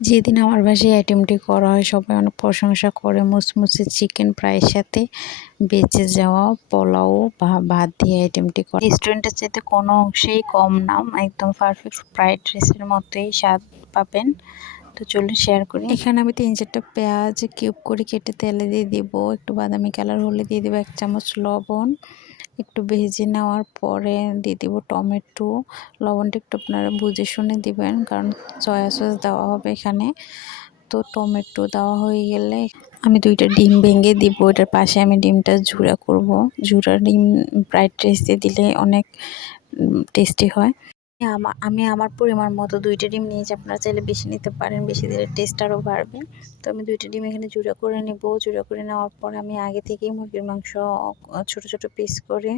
যেদিন আমার বাসায় আইটেমটি করা হয় সবাই অনেক প্রশংসা করে। মুচমুচে চিকেন ফ্রাইয়ের সাথে বেঁচে যাওয়া পোলাও বা ভাত দিয়ে আইটেমটি করে। রেস্টুরেন্টের চাইতে কোনো অংশেই কম না, একদম পারফেক্ট ফ্রাইড রাইসের মতোই স্বাদ পাবেন। তো চলুন শেয়ার করি। এখানে আমি 3-4টা পেঁয়াজ কিউব করে কেটে তেলে দিয়ে দিব, একটু বাদামি কালার হলে দিয়ে দেবো 1 চামচ লবণ। একটু ভেজে নেওয়ার পরে দিয়ে দিব টমেটো। লবণটা একটু আপনারা বুঝে শুনে দিবেন, কারণ সয়া সস দেওয়া হবে এখানে। তো টমেটো দেওয়া হয়ে গেলে আমি 2টা ডিম ভেঙে দিব। এটার পাশে আমি ডিমটা ঝুরা করব। ঝুরা ডিম ফ্রাইড রাইসে দিলে অনেক টেস্টি হয়। আমি আমার পরিমাণ মতো 2টা ডিম নিয়েছি, আপনারা চাইলে বেশি নিতে পারেন, বেশি দিলে টেস্ট আরও বাড়বে। তো আমি 2টা ডিম এখানে জুড়া করে নেব। জুড়া করে নেওয়ার পর আমি আগে থেকেই মুরগির মাংস ছোট ছোট পিস করে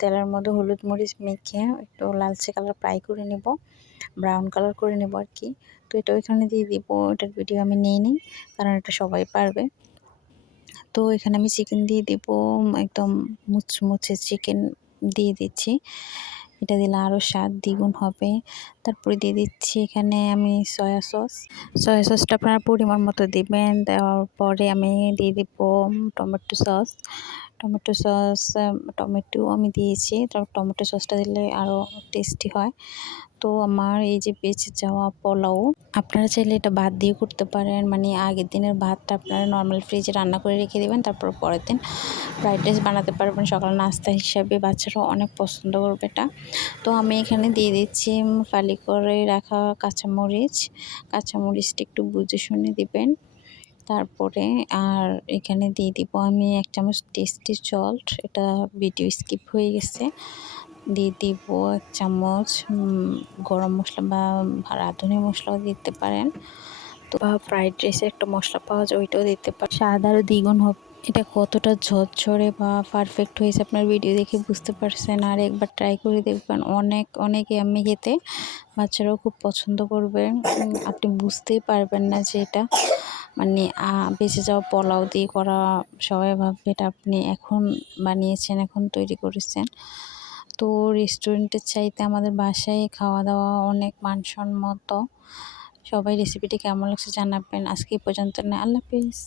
তেলের মধ্যে হলুদ মরিচ মেখে একটু লালচে কালার ফ্রাই করে নেব, ব্রাউন কালার করে নেব আর কি। তো এটাও এখানে দিয়ে দিব। এটার ভিডিও আমি নিই কারণ এটা সবাই পারবে। তো এখানে আমি চিকেন দিয়ে দিব, একদম মুচমুচে চিকেন দিয়ে দিচ্ছি। এটা দিলে আরও স্বাদ দ্বিগুণ হবে। তারপরে দিয়ে দিচ্ছি এখানে আমি সয়া সসটা আপনারা পরিমাণ মতো দিবেন। দেওয়ার পরে আমি দিয়ে দিব টমেটো আমি দিয়েছি। তারপর টমেটো সসটা দিলে আরও টেস্টি হয়। তো আমার এই যে বেঁচে যাওয়া পোলাও, আপনারা চাইলে এটা ভাত দিয়ে করতে পারেন, মানে আগের দিনের ভাতটা আপনারা নর্মাল ফ্রিজে রান্না করে রেখে দেবেন, তারপর পরের দিন ফ্রাইড রাইস বানাতে পারবেন সকাল নাস্তা হিসাবে। বাচ্চারাও অনেক পছন্দ করবে এটা। তো আমি এখানে দিয়ে দিচ্ছি ফালি করে রাখা কাঁচামরিচটা একটু বুঝে শুনে দিবেন। তারপরে আর এখানে দিয়ে দিব আমি 1 চামচ টেস্টি সল্ট, এটা ভিডিও স্কিপ হয়ে গেছে। দিয়ে দিব 1 চামচ গরম মশলা বা রাঁধুনি মশলাও দিতে পারেন। তো বা ফ্রাইড রাইসের একটা মশলা পাওয়া যায়, ওইটাও দিতে পারেন, স্বাদ আরও দ্বিগুণ হবে। এটা কতটা ঝরঝরে বা পারফেক্ট হয়েছে আপনার ভিডিও দেখে বুঝতে পারছেন। আর একবার ট্রাই করে দেখবেন, অনেক আমি খেতে, বাচ্চারাও খুব পছন্দ করবে। আপনি বুঝতেই পারবেন না যে এটা মানে বেঁচে যাওয়া পোলাও দিয়ে করা। সবাই ভাববে এটা আপনি এখন বানিয়েছেন, এখন তৈরি করেছেন। তো রেস্টুরেন্টের চাইতে আমাদের বাসায় খাওয়া দাওয়া অনেক মানসম্মত। সবাই রেসিপিটি কেমন লাগছে জানাবেন। আজকে এই পর্যন্ত না, আল্লাহ হাফেজ।